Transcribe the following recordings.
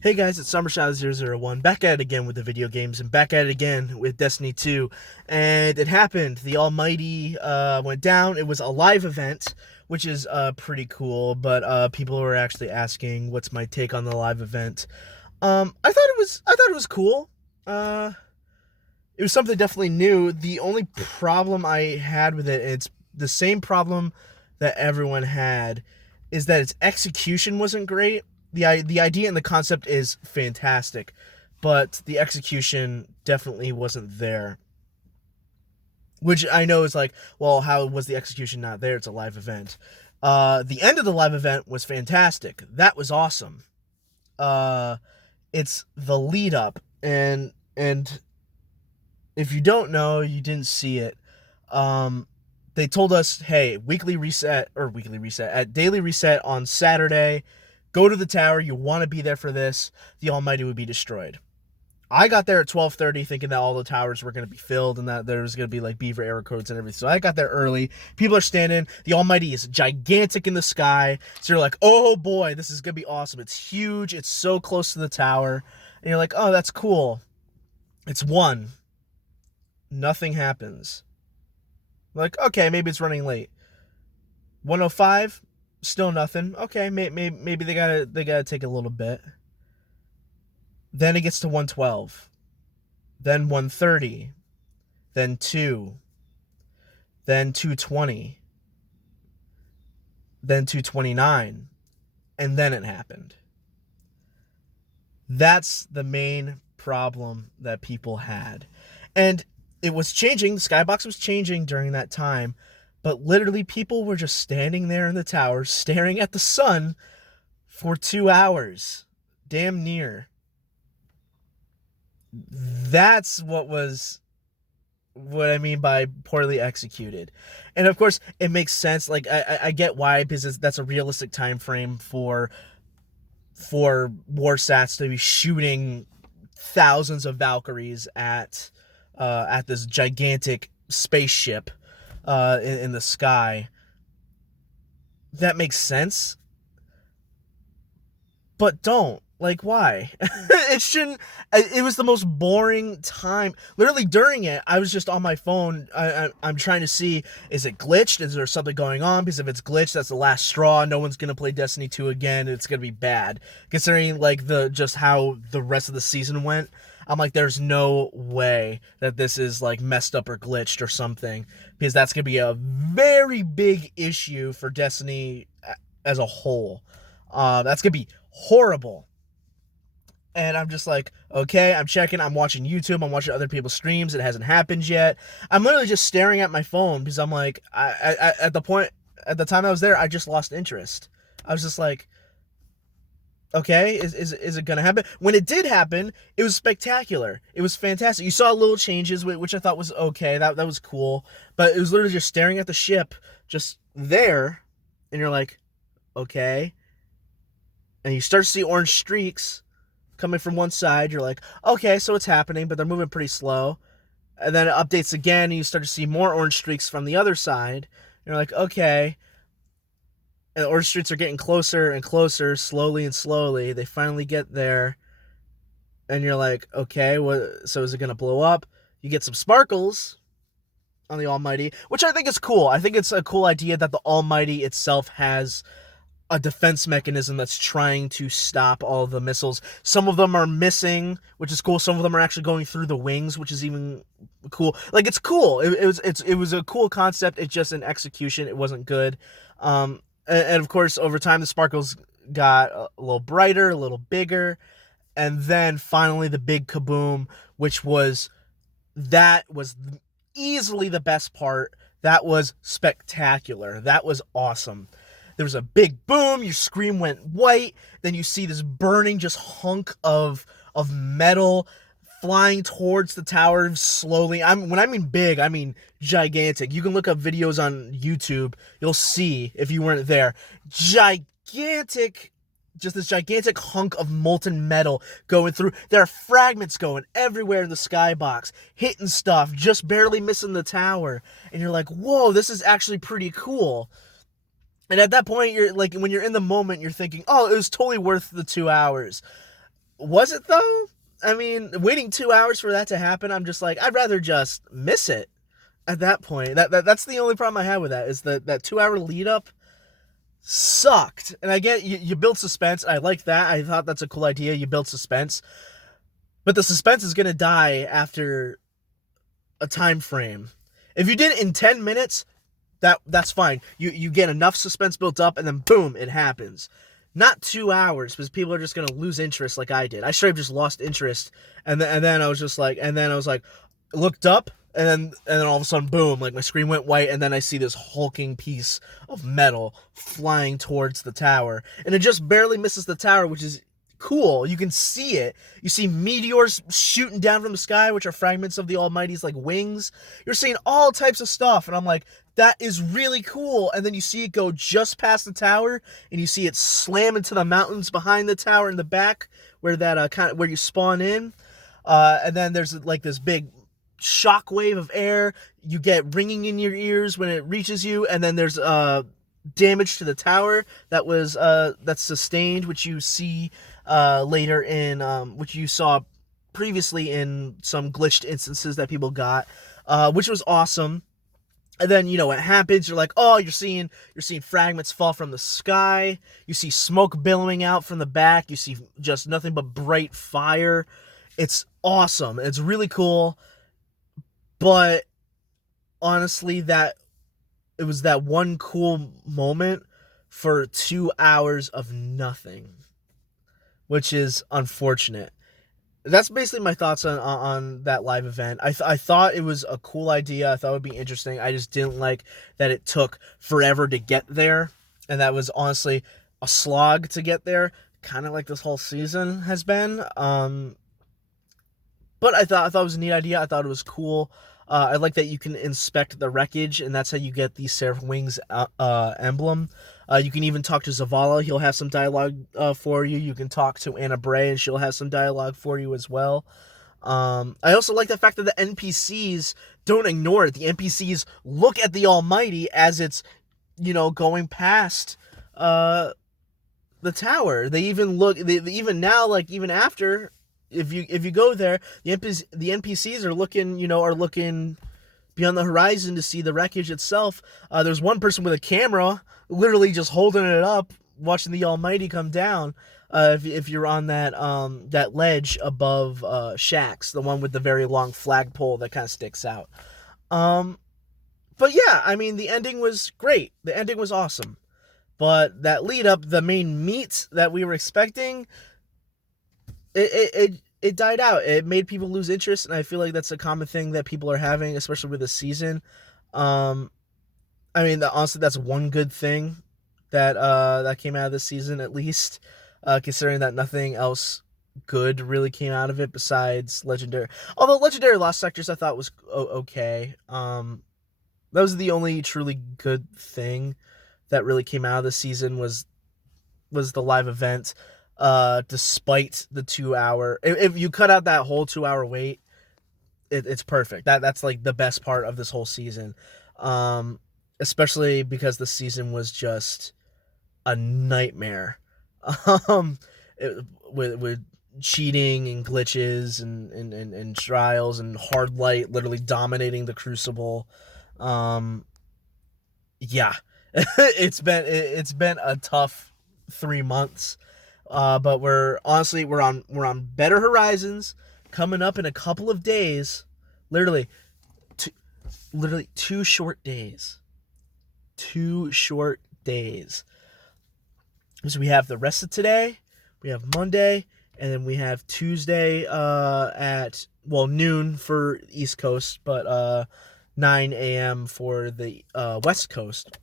Hey guys, it's SummerShadow001, back at it again with the video games, and back at it again with Destiny 2. And it happened. The Almighty went down. It was a live event, which is pretty cool, but people were actually asking what's my take on the live event. I thought it was cool. Uh, it was something definitely new. The only problem I had with it, and it's the same problem that everyone had, is that its execution wasn't great. The idea and the concept is fantastic, but the execution definitely wasn't there. Which I know is like, well, how was the execution not there? It's a live event. The end of the live event was fantastic. That was awesome. Uh, it's the lead up, and if you don't know, you didn't see it. Um, they told us, hey, weekly reset at daily reset on Saturday. Go to the tower. You want to be there for this. The Almighty would be destroyed. I got there at 12:30 thinking that all the towers were going to be filled and that there was going to be like beaver error codes and everything. So I got there early. People are standing. The Almighty is gigantic in the sky. So you're like, oh boy, this is going to be awesome. It's huge. It's so close to the tower. And you're like, oh, that's cool. It's one. Nothing happens. Like, okay, maybe it's running late. 105, still nothing. Okay, maybe they gotta take a little bit. Then it gets to 112, then 130, then 2, then 220, then 229, and then it happened. That's the main problem that people had. And it was changing, the skybox was changing during that time, but literally people were just standing there in the tower staring at the sun for 2 hours. Damn near. That's what I mean by poorly executed. And of course, it makes sense. Like I get why, because that's a realistic time frame for Warsats to be shooting thousands of Valkyries at this gigantic spaceship in the sky. That makes sense, but don't. Like, why? It shouldn't. It was the most boring time. Literally during it, I was just on my phone. I'm trying to see, is it glitched? Is there something going on? Because if it's glitched, that's the last straw. No one's gonna play Destiny 2 again. It's gonna be bad. Considering like the just how the rest of the season went, I'm like, there's no way that this is like messed up or glitched or something. Because that's gonna be a very big issue for Destiny as a whole. That's gonna be horrible. And I'm just like, okay, I'm checking, I'm watching YouTube, I'm watching other people's streams. It hasn't happened yet. I'm literally just staring at my phone because I'm like, at the time I was there, I just lost interest. I was just like, okay, is it gonna happen? When it did happen, it was spectacular. It was fantastic. You saw little changes, which I thought was okay. That was cool. But it was literally just staring at the ship, just there, and you're like, okay. And you start to see orange streaks coming from one side. You're like, okay, so it's happening, but they're moving pretty slow. And then it updates again, and you start to see more orange streaks from the other side. You're like, okay. And the orange streaks are getting closer and closer, slowly and slowly. They finally get there, and you're like, okay, what? So is it gonna blow up? You get some sparkles on the Almighty, which I think is cool. I think it's a cool idea that the Almighty itself has a defense mechanism that's trying to stop all the missiles. Some of them are missing, which is cool. Some of them are actually going through the wings, which is even cool. Like, it's cool. It was a cool concept. It's just in execution, it wasn't good. And of course, over time, the sparkles got a little brighter, a little bigger, and then finally the big kaboom, which was that was easily the best part. That was spectacular. That was awesome. There was a big boom, your screen went white, then you see this burning just hunk of metal flying towards the tower slowly. When I mean big, I mean gigantic. You can look up videos on YouTube. You'll see, if you weren't there, gigantic, just this gigantic hunk of molten metal going through. There are fragments going everywhere in the skybox, hitting stuff, just barely missing the tower. And you're like, whoa, this is actually pretty cool. And at that point, you're like, when you're in the moment, you're thinking, oh, it was totally worth the 2 hours. Was it though? I mean, waiting 2 hours for that to happen, I'm just like, I'd rather just miss it at that point. That's the only problem I have with that is that 2 hour lead up sucked. And I get you build suspense. I like that. I thought that's a cool idea. You build suspense, but the suspense is gonna die after a time frame. If you did it in 10 minutes, that's fine. You get enough suspense built up, and then boom, it happens. Not 2 hours, because people are just gonna lose interest like I did. I straight up just lost interest, and then I was just like, looked up, and then all of a sudden, boom, like my screen went white, and then I see this hulking piece of metal flying towards the tower, and it just barely misses the tower, which is cool. You can see it. You see meteors shooting down from the sky, which are fragments of the Almighty's like wings. You're seeing all types of stuff, and I'm like, that is really cool. And then you see it go just past the tower, and you see it slam into the mountains behind the tower in the back, where that kind of where you spawn in. And then there's like this big shockwave of air you get ringing in your ears when it reaches you, and then there's damage to the tower that's sustained, which you see later in which you saw previously in some glitched instances that people got, which was awesome. And then, it happens. You're like, oh, you're seeing fragments fall from the sky. You see smoke billowing out from the back. You see just nothing but bright fire. It's awesome. It's really cool. But honestly, it was that one cool moment for 2 hours of nothing, which is unfortunate. That's basically my thoughts on that live event. I thought it was a cool idea. I thought it would be interesting. I just didn't like that it took forever to get there, and that was honestly a slog to get there, kind of like this whole season has been. But I thought it was a neat idea. I thought it was cool. I like that you can inspect the wreckage, and that's how you get the Seraph Wings emblem. You can even talk to Zavala. He'll have some dialogue for you. You can talk to Anna Bray, and she'll have some dialogue for you as well. I also like the fact that the NPCs don't ignore it. The NPCs look at the Almighty as it's, going past the tower. They even look. Even now, like even after. If you go there, the NPCs are looking beyond the horizon to see the wreckage itself. There's one person with a camera, literally just holding it up, watching the Almighty come down. If you're on that ledge above Shaxx, the one with the very long flagpole that kind of sticks out. But yeah, I mean the ending was great. The ending was awesome, but that lead up, the main meat that we were expecting. It died out. It made people lose interest, and I feel like that's a common thing that people are having, especially with this season. I mean, honestly, that's one good thing that came out of this season, at least, considering that nothing else good really came out of it besides Legendary. Although Legendary Lost Sectors I thought was okay. That was the only truly good thing that really came out of this season was the live event. Despite the 2 hour, if you cut out that whole 2 hour wait, it's perfect. That's like the best part of this whole season. Especially because the season was just a nightmare. With cheating and glitches and trials and hard light literally dominating the Crucible. Yeah, it's been a tough 3 months. But we're on better horizons coming up in a couple of days. Literally 2 short days. 2 short days. So we have the rest of today, we have Monday, and then we have Tuesday at noon for East Coast, but 9 a.m. for the West Coast.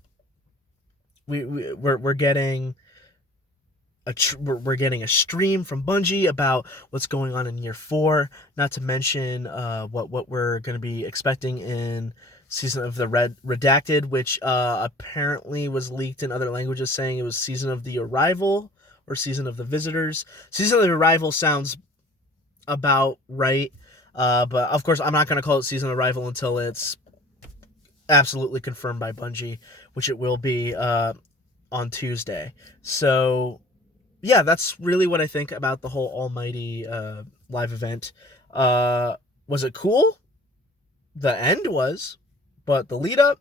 We're getting we're getting a stream from Bungie about what's going on in year 4, not to mention what we're going to be expecting in Season of the Redacted, which apparently was leaked in other languages saying it was Season of the Arrival or Season of the Visitors. Season of the Arrival sounds about right, but of course I'm not going to call it Season of Arrival until it's absolutely confirmed by Bungie, which it will be on Tuesday. So yeah, that's really what I think about the whole Almighty live event. Was it cool? The end was, but the lead up,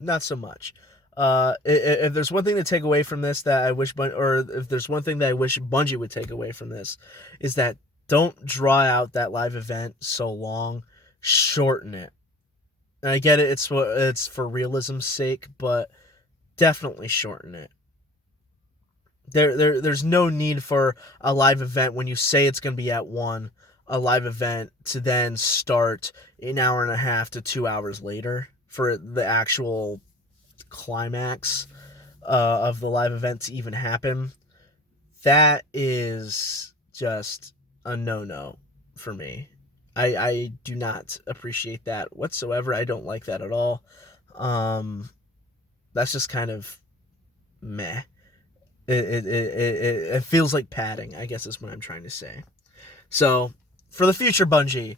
not so much. If there's one thing to take away from this that I wish, or if there's one thing that I wish Bungie would take away from this, is that don't draw out that live event so long. Shorten it. And I get it; it's for realism's sake, but definitely shorten it. There's no need for a live event when you say it's going to be at 1, a live event to then start an hour and a half to 2 hours later for the actual climax of the live event to even happen. That is just a no-no for me. I do not appreciate that whatsoever. I don't like that at all. That's just kind of meh. It feels like padding, I guess is what I'm trying to say. So, for the future, Bungie,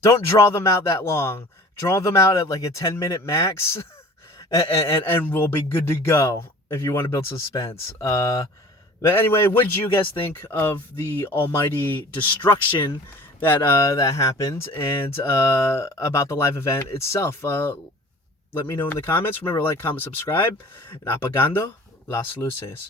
don't draw them out that long. Draw them out at like a 10-minute max, and we'll be good to go if you want to build suspense. But anyway, what did you guys think of the almighty destruction that happened, and about the live event itself? Let me know in the comments. Remember to like, comment, subscribe, and apagando las luces.